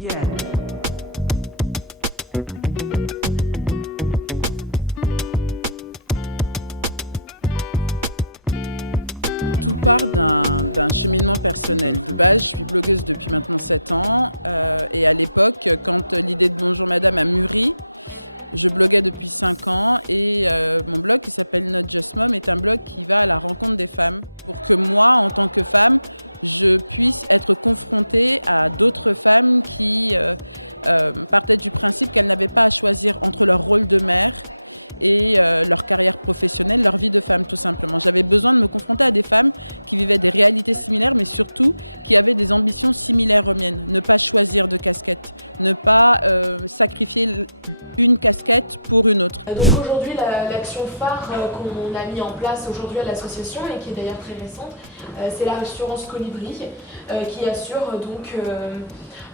Yeah. Tout part d'un cheminement personnel. De base, je suis blogueuse depuis maintenant 7 ans. Et à l'époque, quand l'idée de Bonjour Madame a mûri, je bloguais depuis 5 ans. Et mon blog qui s'appelle Not Just Mom est un blog qui va à la rencontre des femmes. Pour que moi, en tant que femme, je puisse être confrontée à d'autres femmes qui partaient du principe qu'elles n'avaient pas à choisir entre leur rôle de mère et leur carrière professionnelle, leur vie de femme tout simplement. J'avais besoin de me confronter à des femmes qui vivaient des réalités similaires, mais surtout qui avaient des ambitions similaires aux miennes. Ne pas choisir de casquette, ne pas sacrifier une casquette pour une autre. Donc aujourd'hui, l'action phare qu'on a mis en place aujourd'hui à l'association et qui est d'ailleurs très récente, c'est l'assurance Colibri qui assure donc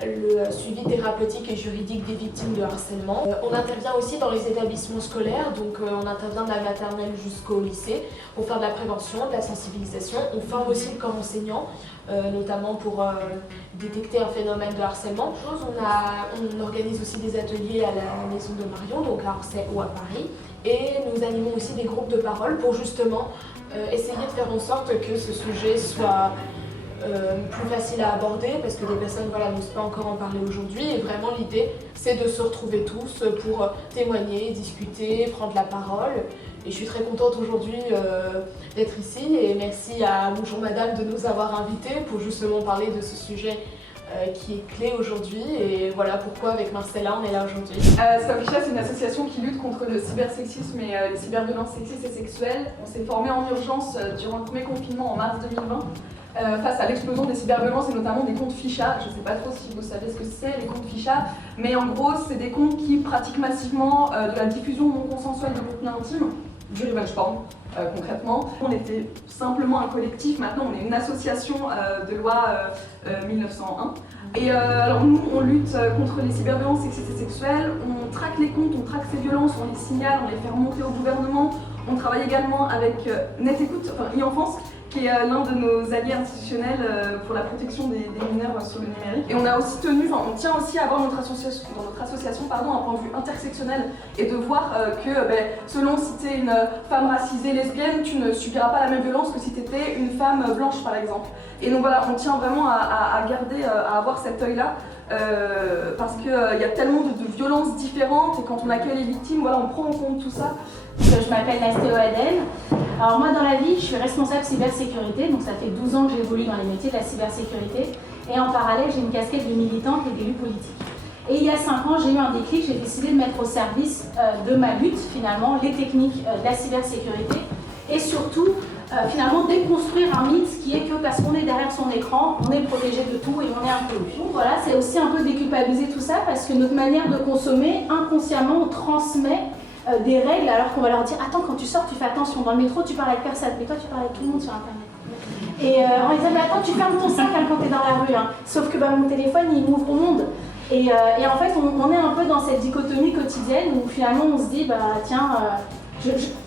le suivi thérapeutique et juridique des victimes de harcèlement. On intervient aussi dans les établissements scolaires, donc on intervient de la maternelle jusqu'au lycée pour faire de la prévention, de la sensibilisation. On forme aussi le corps enseignant, notamment pour détecter un phénomène de harcèlement. On organise aussi des ateliers à la maison de Marion, donc à Orsay ou à Paris. Et nous animons aussi des groupes de parole pour justement essayer de faire en sorte que ce sujet soit plus facile à aborder parce que des personnes n'osent pas encore en parler aujourd'hui et vraiment l'idée c'est de se retrouver tous pour témoigner, discuter, prendre la parole et je suis très contente aujourd'hui d'être ici et merci à Bonjour Madame de nous avoir invités pour justement parler de ce sujet qui est clé aujourd'hui et voilà pourquoi avec Marcella on est là aujourd'hui. Stop Ficha, c'est une association qui lutte contre le cybersexisme et les cyberviolences sexistes et sexuelles. On s'est formé en urgence durant le premier confinement en mars 2020 face à l'explosion des cyberviolences et notamment des comptes ficha. Je ne sais pas trop si vous savez ce que c'est les comptes ficha, mais en gros c'est des comptes qui pratiquent massivement de la diffusion non consensuelle de contenu intime, du revenge porn concrètement. On était simplement un collectif, maintenant on est une association de loi 1901. Et alors nous on lutte contre les cyberviolences sexistes et sexuelles, on traque les comptes, on traque ces violences, on les signale, on les fait remonter au gouvernement. On travaille également avec NetÉcoute, enfin e-Enfance, qui est l'un de nos alliés institutionnels pour la protection des mineurs sur le numérique. Et on a aussi on tient aussi à avoir dans notre association un point de vue intersectionnel et de voir que selon si tu es une femme racisée lesbienne, tu ne subiras pas la même violence que si tu étais une femme blanche par exemple. Et donc voilà, on tient vraiment à garder, à avoir cet œil-là parce qu'il y a tellement de violences différentes et quand on accueille les victimes, on prend en compte tout ça. Je m'appelle Nastéo Adel. Alors moi dans la vie, je suis responsable cybersécurité, donc ça fait 12 ans que j'évolue dans les métiers de la cybersécurité et en parallèle j'ai une casquette de militante et d'élu politique. Et il y a 5 ans, j'ai eu un déclic, j'ai décidé de mettre au service de ma lutte finalement les techniques de la cybersécurité et surtout finalement déconstruire un mythe qui est que parce qu'on est derrière son écran, on est protégé de tout et on est inclus. Donc voilà, c'est aussi un peu déculpabiliser tout ça parce que notre manière de consommer, inconsciemment on transmet des règles alors qu'on va leur dire attends quand tu sors tu fais attention, dans le métro tu parles avec personne, mais toi tu parles avec tout le monde sur internet. Et on les dit mais attends tu fermes ton sac quand t'es dans la rue, hein. Sauf que mon téléphone il m'ouvre au monde. Et en fait on est un peu dans cette dichotomie quotidienne où finalement on se dit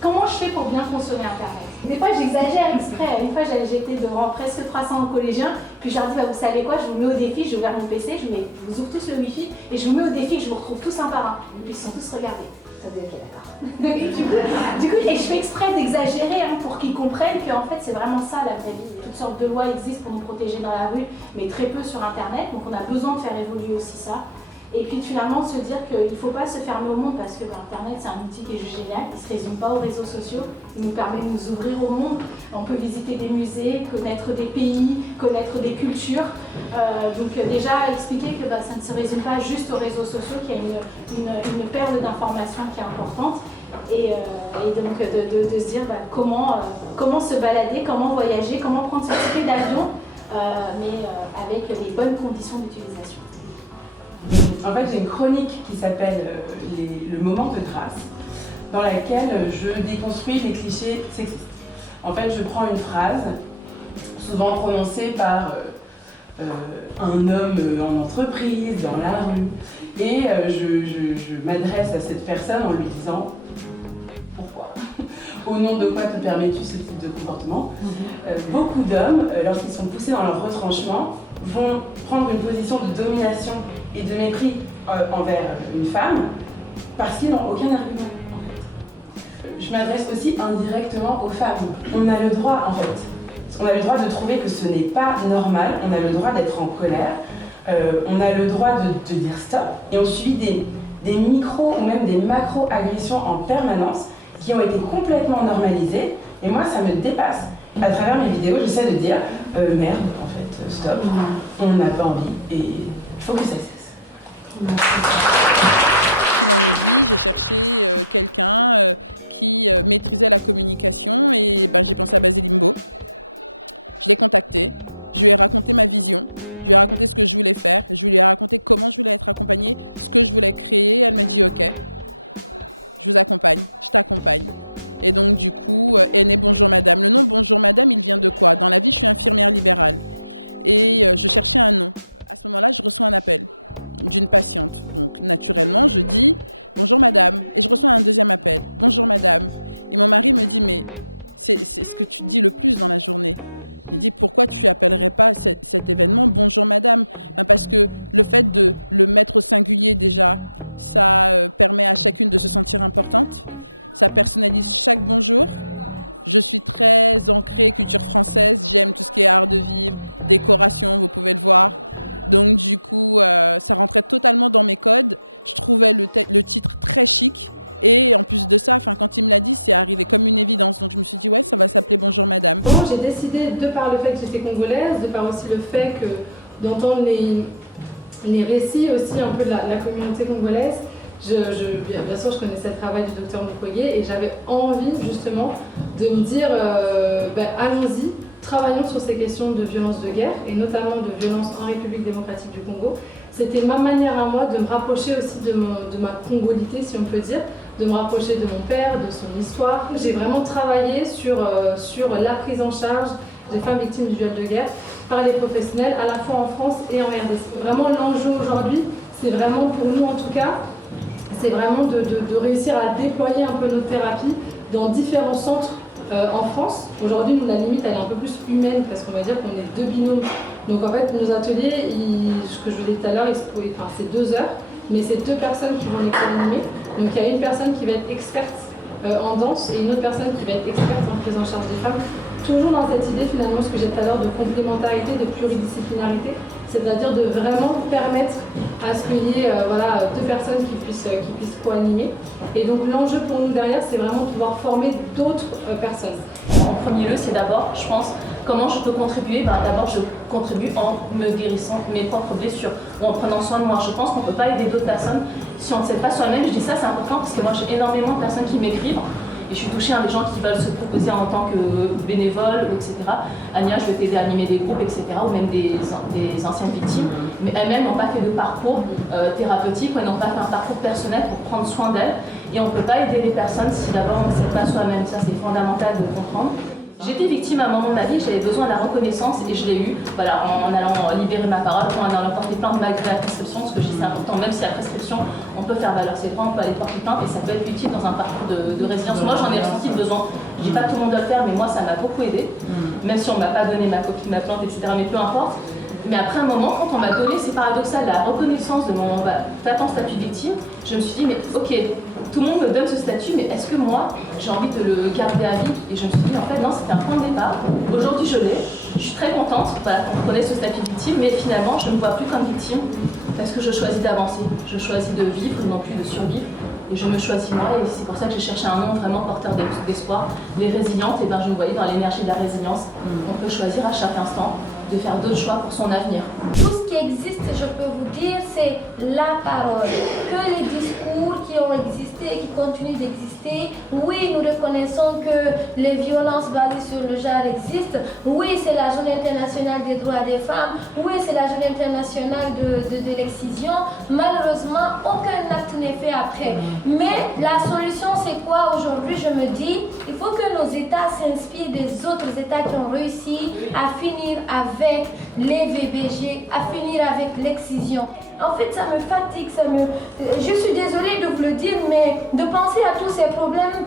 comment je fais pour bien consommer internet. Des fois j'exagère exprès, une fois j'étais devant presque 300 collégiens, puis je leur dis vous savez quoi, je vous mets au défi, j'ai ouvert mon PC, je vous ouvre tous le wifi et je vous mets au défi que je vous retrouve tous un par un. Et puis ils se sont tous regardés. Ça dit ok d'accord. du coup, et je fais exprès d'exagérer pour qu'ils comprennent qu'en fait c'est vraiment ça la vraie vie. Toutes sortes de lois existent pour nous protéger dans la rue, mais très peu sur internet, donc on a besoin de faire évoluer aussi ça. Et puis finalement de se dire qu'il ne faut pas se fermer au monde parce que internet c'est un outil qui est juste génial, il ne se résume pas aux réseaux sociaux, il nous permet de nous ouvrir au monde, on peut visiter des musées, connaître des pays, connaître des cultures. Donc déjà expliquer que ça ne se résume pas juste aux réseaux sociaux, qu'il y a une perle d'informations qui est importante. Et donc de se dire comment se balader, comment voyager, comment prendre ce ticket d'avion, mais avec les bonnes conditions d'utilisation. En fait, j'ai une chronique qui s'appelle Le moment de grâce, dans laquelle je déconstruis les clichés sexistes. En fait, je prends une phrase, souvent prononcée par un homme en entreprise, dans la rue, et je m'adresse à cette personne en lui disant « Pourquoi ? Au nom de quoi te permets-tu ce type de comportement ?» Beaucoup d'hommes, lorsqu'ils sont poussés dans leur retranchement, vont prendre une position de domination et de mépris envers une femme parce qu'ils n'ont aucun argument, en fait. Je m'adresse aussi indirectement aux femmes. On a le droit, en fait. On a le droit de trouver que ce n'est pas normal, on a le droit d'être en colère, on a le droit de dire stop, et on subit des micro ou même des macro-agressions en permanence qui ont été complètement normalisées, et moi ça me dépasse. À travers mes vidéos, j'essaie de dire merde, en fait, stop, on n'a pas envie, et il faut que ça cesse. Fil en aiguille, j'ai cherché quelqu'un qui maîtrisait la communication, et j'ai pensé à Basile Imbo. Je l'ai contacté, je lui ai raconté ma vision, je lui ai raconté ce que je voulais faire, je lui ai raconté comment je voulais être accompagnée, ce que je voulais créer. Elle m'a dit ok, je vous accompagne, je t'accompagne. Et donc du coup est né Bonjour Madame. Le nom Bonjour Madame, il vient de quoi? Dans la vie, je suis infirmière libérale et je cherchais un nom. À ce moment-là, je reçois un appel d'une patiente. Donc naturellement, je dis Bonjour Madame et je reçois un deuxième appel. Bonjour Madame. Et mon mari me dit mais c'est ce que tu dis le plus dans la journée. Il dit pourquoi tu appellerais pas cet événement Bonjour Madame? Parce que le fait de le mettre au singulier déjà, ça permet à chacune de se sentir importante. Ça personnalise chaque bonjour. Je suis très ancrée culture française. J'aime tout ce qui est art de vivre, décoration, vous pouvez le voir. Donc du coup, ça rentrait totalement dans mes codes. Je trouvais le titre très chic. Et en plus de ça, quand il me l'a dit, c'est arrivé comme une évidence. Donc je me suis dit, ouais, ça va s'appeler Bonjour Madame. J'ai décidé, de par le fait que j'étais congolaise, de par aussi le fait d'entendre les récits aussi un peu de la communauté congolaise, bien sûr, je connaissais le travail du docteur Mukwege et j'avais envie justement de me dire, allons-y, travaillons sur ces questions de violence de guerre et notamment de violence en République démocratique du Congo. C'était ma manière à moi de me rapprocher aussi de ma congolité, si on peut dire, de me rapprocher de mon père, de son histoire. J'ai vraiment travaillé sur la prise en charge des femmes victimes du viol de guerre par les professionnels, à la fois en France et en RDC. Vraiment, l'enjeu aujourd'hui, c'est vraiment pour nous en tout cas, c'est vraiment de réussir à déployer un peu notre thérapie dans différents centres en France. Aujourd'hui, la limite, elle est un peu plus humaine parce qu'on va dire qu'on est 2 binômes. Donc en fait, nos ateliers, ce que je vous disais tout à l'heure, c'est 2 heures, mais c'est 2 personnes qui vont les co-animer. Donc il y a une personne qui va être experte en danse et une autre personne qui va être experte en prise en charge des femmes. Toujours dans cette idée finalement, ce que j'ai dit tout à l'heure, de complémentarité, de pluridisciplinarité, c'est-à-dire de vraiment permettre à ce qu'il y ait 2 personnes qui puissent co-animer. Et donc l'enjeu pour nous derrière, c'est vraiment de pouvoir former d'autres personnes. En premier lieu, c'est d'abord, je pense, comment je peux contribuer. D'abord, je contribue en me guérissant mes propres blessures ou en prenant soin de moi. Je pense qu'on ne peut pas aider d'autres personnes si on ne sait pas soi-même. Je dis ça, c'est important parce que moi, j'ai énormément de personnes qui m'écrivent. Et je suis touchée à des gens qui veulent se proposer en tant que bénévole, etc. Ania, je vais t'aider à animer des groupes, etc. Ou même des anciennes victimes. Mais elles-mêmes n'ont pas fait de parcours thérapeutique, ou elles n'ont pas fait un parcours personnel pour prendre soin d'elles. Et on ne peut pas aider les personnes si d'abord on ne sait pas soi-même. Ça, c'est fondamental de comprendre. J'étais victime à un moment de ma vie, j'avais besoin de la reconnaissance et je l'ai eu en allant libérer ma parole, en allant porter plainte malgré la prescription, parce que c'est important, même si la prescription, on peut faire valoir ses droits, on peut aller porter plainte et ça peut être utile dans un parcours de résilience. Moi j'en ai ressenti le besoin, je dis pas que tout le monde doit le faire, mais moi ça m'a beaucoup aidé, même si on m'a pas donné ma coquille, ma plante, etc. Mais peu importe. Mais après un moment, quand on m'a donné, c'est paradoxal, la reconnaissance de mon patent statut de victime, je me suis dit, mais ok, tout le monde me donne ce statut, mais est-ce que moi, j'ai envie de le garder à vie? Et je me suis dit, en fait, non, c'était un point de départ. Aujourd'hui, je l'ai. Je suis très contente qu'on reconnaisse ce statut de victime, mais finalement, je ne me vois plus comme victime parce que je choisis d'avancer. Je choisis de vivre, non plus de survivre. Et je me choisis moi, et c'est pour ça que j'ai cherché un nom vraiment porteur d'espoir. Les résilientes, et je me voyais dans l'énergie de la résilience. On peut choisir à chaque instant de faire d'autres choix pour son avenir. Tout ce qui existe, je peux vous dire, c'est la parole. Que les discours qui ont existé, qui continuent d'exister, oui, nous reconnaissons que les violences basées sur le genre existent, oui, c'est la Journée internationale des droits des femmes, oui, c'est la Journée internationale de l'excision, malheureusement, aucun acte n'est fait après. Mais la solution, c'est quoi aujourd'hui? Je me dis, il faut que nos États s'inspirent des autres États qui ont réussi à finir avec les VBG, à finir avec l'excision. En fait, ça me fatigue, je suis désolée de vous le dire, mais de penser à tous ces problèmes.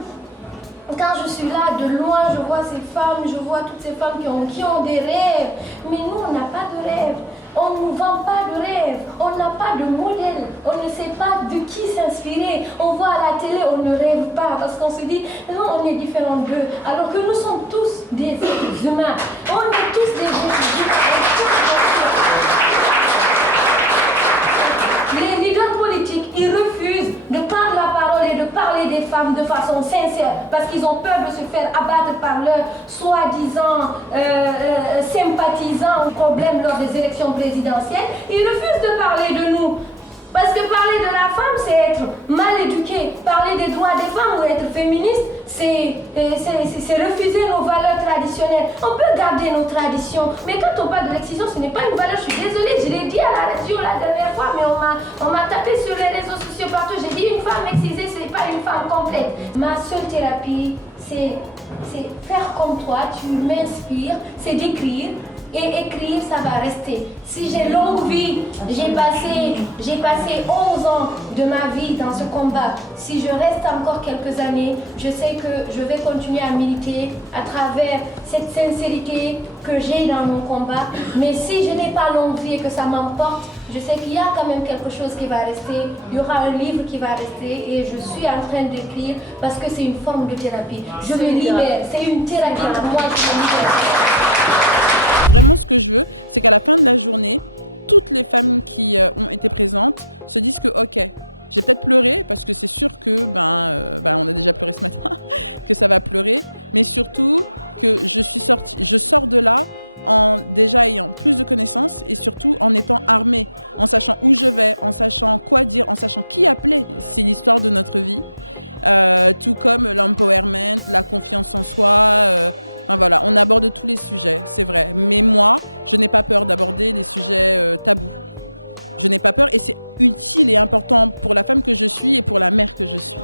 Quand je suis là, de loin, je vois ces femmes, je vois toutes ces femmes qui ont des rêves. Mais nous, on n'a pas de rêve. On ne nous vend pas de rêve, on n'a pas de modèle, on ne sait pas de qui s'inspirer. On voit à la télé, on ne rêve pas parce qu'on se dit non, on est différents d'eux. Alors que nous sommes tous des êtres humains. On est tous des êtres humains. Les leaders politiques, ils refusent de prendre la parole et de parler des femmes de façon sincère parce qu'ils ont peur de se faire abattre par leurs soi-disant sympathisants au problème lors des élections présidentielles. Ils refusent de parler de nous. Parce que parler de la femme, c'est être mal éduqué. Parler des droits des femmes ou être féministe, c'est refuser nos valeurs traditionnelles. On peut garder nos traditions, mais quand on parle de l'excision, ce n'est pas une valeur. Je suis désolée, je l'ai dit à la radio la dernière fois, mais on m'a tapé sur les réseaux sociaux partout. J'ai dit une femme excisée, ce n'est pas une femme complète. Ma seule thérapie, c'est faire comme toi, tu m'inspires, c'est d'écrire. Et écrire, ça va rester. Si j'ai longue vie, j'ai passé 11 ans de ma vie dans ce combat. Si je reste encore quelques années, je sais que je vais continuer à militer à travers cette sincérité que j'ai dans mon combat. Mais si je n'ai pas longue vie et que ça m'emporte, je sais qu'il y a quand même quelque chose qui va rester. Il y aura un livre qui va rester et je suis en train d'écrire parce que c'est une forme de thérapie. Je me libère, c'est une thérapie pour moi, je me libère. Vraiment, ce que je veux, c'est qu'à la fin de la journée, toutes les femmes qui ont été présentes se disent que, ok, j'ai peut-être pleuré, parce que c'est sûr que, on a déjà pleuré ce matin, que ça va pleurer, mais surtout que je sors de là en déjà ayant plus de connaissances et surtout en étant armée, en sachant où je vais, en sachant quoi dire, en sachant qui appeler. C'est l'histoire de notre vie, tout comme l'empowerment, la confiance en soi. Enfin, voilà, on aborde tous les sujets, c'est vrai. Mais moi, je n'ai pas peur d'aborder les sujets tabous. Je n'ai pas peur et c'est utile et important pour la femme que je suis et pour la mère que je suis.